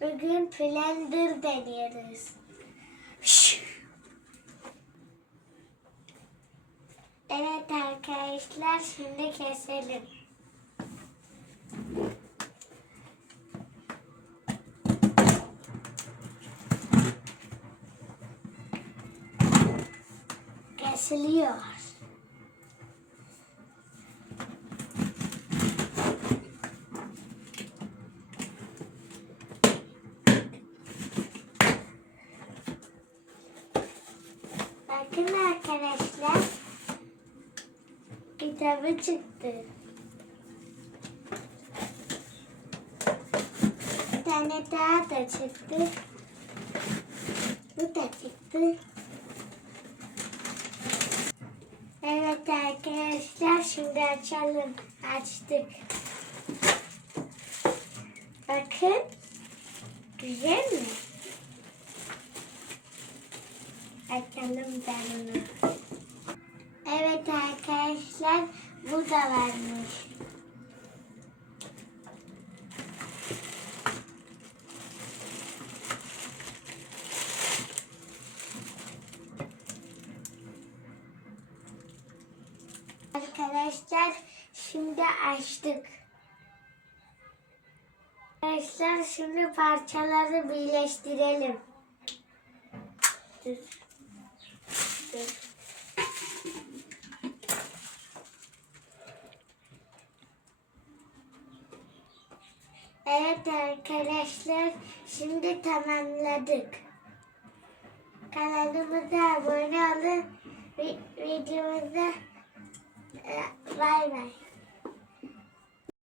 Bugün blender deniyoruz. Evet arkadaşlar şimdi keselim. Kesiliyor. Bakın arkadaşlar. Kitabı çıktı. Bir tane daha da çıktı. Bu da çıktı. Evet arkadaşlar şimdi açalım. Açtık. Bakın. Güzel mi? Açalım ben. Evet arkadaşlar bu da varmış. Arkadaşlar şimdi açtık. Arkadaşlar şimdi parçaları birleştirelim. Dur. Evet arkadaşlar şimdi tamamladık. Kanalımıza abone olun. Vi- Videomuza.